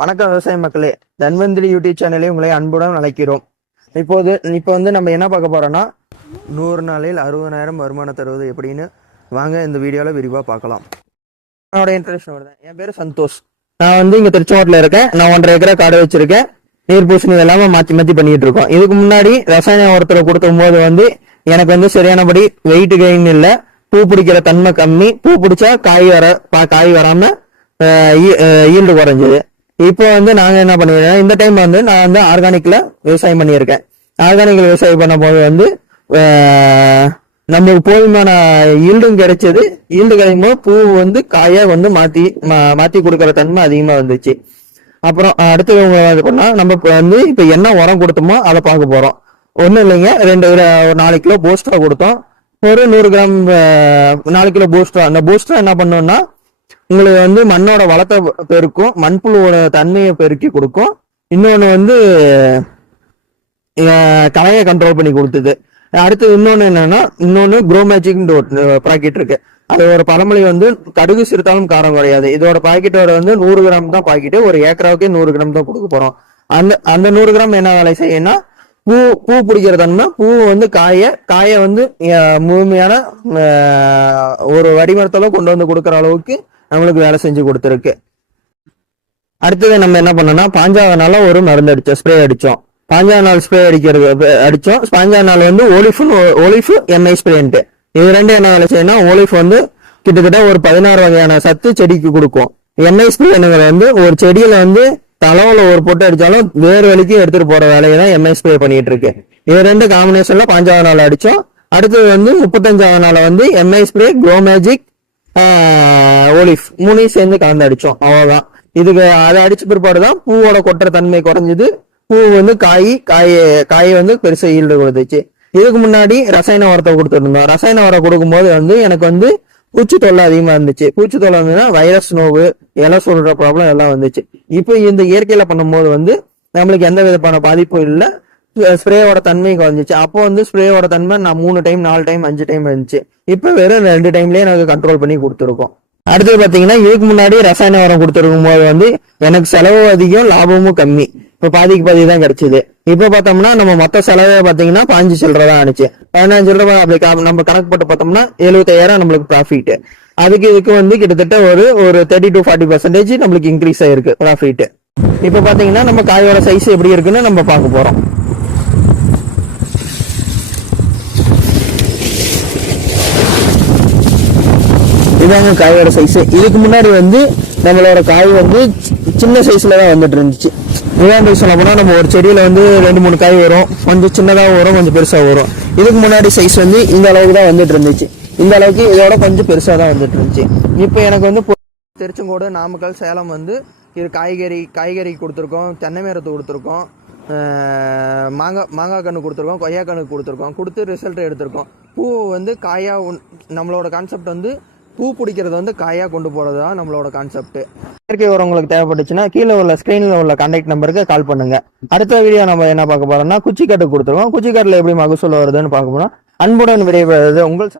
வணக்கம் விவசாய மக்களே. தன்வந்திரி யூடியூப் சேனலே உங்களை அன்புடன் அழைக்கிறோம். இப்போது இப்போ வந்து நம்ம என்ன பார்க்க போறோம்னா நூறு நாளில் அறுபதாயிரம் வருமானம் தருவது எப்படின்னு வாங்க இந்த வீடியோவில் விரிவாக பார்க்கலாம். என்னோட இன்ட்ரெஸ்ட் வருது. என் பேர் சந்தோஷ். நான் வந்து இங்கே திருச்செங்கோட்டில் இருக்கேன். நான் ஒன்றரை ஏக்கரை காடு வச்சிருக்கேன். நீர் பூசணி எல்லாமே மாற்றி மாற்றி பண்ணிட்டு இருக்கோம். இதுக்கு முன்னாடி ரசாயன உரத்தில் கொடுக்கும் போது வந்து எனக்கு வந்து சரியானபடி வெயிட் கெயின் இல்லை. பூ பிடிக்கிற தன்மை கம்மி. பூ பிடிச்சா காய் வர பா- காய் வராமல் ஈல்டு குறைஞ்சது. இப்போ வந்து நாங்க என்ன பண்ணிருக்கோம் இந்த டைம் வந்து நான் வந்து ஆர்கானிக்ல விவசாயம் பண்ணியிருக்கேன். ஆர்கானிக்ல விவசாயம் பண்ணும்போது வந்து நம்ம நம்மளுக்கு போதுமான ஈல்டும் கிடைச்சது. ஈல்டு கிடைக்கும் போது பூ வந்து காயா வந்து மாத்தி மா- மாத்தி கொடுக்கற தன்மை அதிகமா வந்துச்சு. அப்புறம் அடுத்தது வந்து பண்ணா நம்ம வந்து இப்ப என்ன உரம் கொடுத்தோமோ அதை பார்க்க போறோம். ஒன்றும் இல்லைங்க ரெண்டு ஒரு நாலு கிலோ பூஸ்டா கொடுத்தோம். ஒரு நூறு கிராம் நாலு கிலோ பூஸ்டா அந்த பூஸ்டா என்ன பண்ணோம்னா உங்களுக்கு வந்து மண்ணோட வளத்தை பெருக்கும் மண்புழுவோட தன்மையை பெருக்கி கொடுக்கும். இன்னொன்று வந்து கலையை களையை கண்ட்ரோல் பண்ணி கொடுத்தது. அடுத்து இன்னொன்று என்னன்னா இன்னொன்று க்ரோ மேஜிக்னு ஒரு பாக்கெட் இருக்கு. அது ஒரு பழமொழி வந்து கடுகு சிறுத்தாலும் காரம் குறையாது. இதோட பாக்கெட்டோட வந்து நூறு கிராம் தான் பாக்கெட்டு ஒரு ஏக்கராவுக்கே நூறு கிராம் தான் கொடுக்க போறோம். அந்த அந்த நூறு கிராம் என்ன வேலை செய்யணும்னா பூ பூ பிடிக்கிற தன்மை பூ வந்து காய காய வந்து முழுமையான ஒரு வடிமரத்தளவு கொண்டு வந்து கொடுக்குற அளவுக்கு நம்மளுக்கு வேலை செஞ்சு கொடுத்துருக்கு. அடுத்தது நம்ம என்ன பண்ணோம்னா பாஞ்சாவது நாளா ஒரு மருந்து அடிச்சோம் ஸ்ப்ரே அடிச்சோம். பாஞ்சாவது நாள் ஸ்ப்ரே அடிக்கிறது அடித்தோம் அடிச்சோம். பாஞ்சாவது நாள் வந்து ஒலிஃபு ஒலிஃபு எம்ஐ ஸ்ப்ரேன்ட்டு இது ரெண்டு என்ன வேலை செய்யணும்னா ஒலிஃப் வந்து கிட்டத்தட்ட ஒரு பதினாறு வகையான சத்து செடிக்கு கொடுக்கும். எம்ஐ ஸ்ப்ரேனுங்கிறது வந்து ஒரு செடியில வந்து தளவுல ஒரு பொட்டு அடிச்சாலும் வேறு வலிக்கும் எடுத்துட்டு போற வேலையை தான் எம்ஐ ஸ்ப்ரே பண்ணிட்டு இருக்கு. இது ரெண்டு காம்பினேஷன்ல பாஞ்சாவது நாள் அடிச்சோம். அடுத்தது வந்து முப்பத்தஞ்சாவது நாள் வந்து எம்ஐ ஸ்ப்ரே க்ரோ மேஜிக் ஒலிஃப் மூணையும் சேர்ந்து கலந்து அடிச்சோம். அவ்வளவுதான். இதுக்கு அதை அடிச்ச பிற்பாடு தான் பூவோட கொட்டுற தன்மை குறைஞ்சது. பூ வந்து காய் காய காயை வந்து பெருசாக ஈல்டு கொடுத்துச்சு. இதுக்கு முன்னாடி ரசாயன உரத்தை கொடுத்துருந்தோம். ரசாயன உரம் கொடுக்கும்போது வந்து எனக்கு வந்து பூச்சி தொல்லை அதிகமா இருந்துச்சு. பூச்சி தொல்லை வந்துன்னா வைரஸ் நோவு இலை சொல்ற ப்ராப்ளம் எல்லாம் வந்துச்சு. இப்போ இந்த இயற்கையில பண்ணும்போது வந்து நம்மளுக்கு எந்த விதமான பாதிப்பும் இல்லை. ஸ்ப்ரேயோட தன்மை குறைஞ்சிச்சு. அப்போ வந்து ஸ்ப்ரேயோட தன்மை நான் மூணு டைம் நாலு டைம் அஞ்சு டைம் இருந்துச்சு. இப்போ வெறும் ரெண்டு டைம்லயே எனக்கு கண்ட்ரோல் பண்ணி கொடுத்துருக்கோம். அடுத்தது பார்த்தீங்கன்னா இதுக்கு முன்னாடி ரசாயன உரம் கொடுத்துருக்கும் போது வந்து எனக்கு செலவு அதிகம் லாபமும் கம்மி. இப்போ பாதிக்கு பாதி தான் கிடைச்சிது. இப்போ பார்த்தோம்னா நம்ம மொத்த செலவே பார்த்தீங்கன்னா பாஞ்சு சில்லறை தான் ஆனிச்சு பதினஞ்சு ரூபாய் அப்படி நம்ம கணக்கு போட்டு பார்த்தோம்னா எழுபத்தாயிரம் நம்மளுக்கு ப்ராஃபிட் அதுக்கு இதுக்கு வந்து கிட்டத்தட்ட ஒரு ஒரு தேர்ட்டி டு ஃபார்ட்டி பர்சன்டேஜ் நம்மளுக்கு இன்க்ரீஸ் ஆயிருக்கு ப்ராஃபிட் இப்போ பார்த்தீங்கன்னா நம்ம காயோட சைஸ் எப்படி இருக்குன்னு நம்ம பார்க்க போறோம். இதாங்க காயோட சைஸ் இதுக்கு முன்னாடி வந்து நம்மளோட காய் வந்து சின்ன சைஸ்ல தான் வந்துட்டு இருந்துச்சு. உதாரணம் சொல்ல போனா நம்ம ஒரு செடியில வந்து ரெண்டு மூணு காய் வரும். கொஞ்சம் சின்னதாக வரும் கொஞ்சம் பெருசா வரும். இதுக்கு முன்னாடி சைஸ் வந்து இந்த அளவுக்கு தான் வந்துட்டு இருந்துச்சு. இந்த அளவுக்கு இதோட கொஞ்சம் பெருசா தான் வந்துட்டு இருந்துச்சு. இப்போ எனக்கு வந்து திருச்செங்கோடு நாமக்கல் சேலம் வந்து இது காய்கறி காய்கறி கொடுத்துருக்கோம் தென்னை மரத்து கொடுத்துருக்கோம் மாங்காய் மாங்காய் கன்று கொடுத்துருக்கோம் கொய்யா கன்று கொடுத்துருக்கோம் கொடுத்து ரிசல்ட் எடுத்திருக்கோம். பூ வந்து காயா நம்மளோட கான்செப்ட் வந்து பூ பிடிக்கிறது வந்து காயா கொண்டு போறது தான் நம்மளோட கான்செப்ட் இயற்கை உரம் உங்களுக்கு தேவைப்பட்டுச்சுன்னா கீழே உள்ள ஸ்க்ரீனில் உள்ள கான்டாக்ட் நம்பருக்கு கால் பண்ணுங்க. அடுத்த வீடியோ நம்ம என்ன பார்க்க போறோம்னா குச்சிக்காட்டு கொடுத்துருவோம். குச்சிக்கட்டில் எப்படி மகசூல் வருதுன்னு பார்க்க போனால் அன்புடன் விரைவது உங்கள்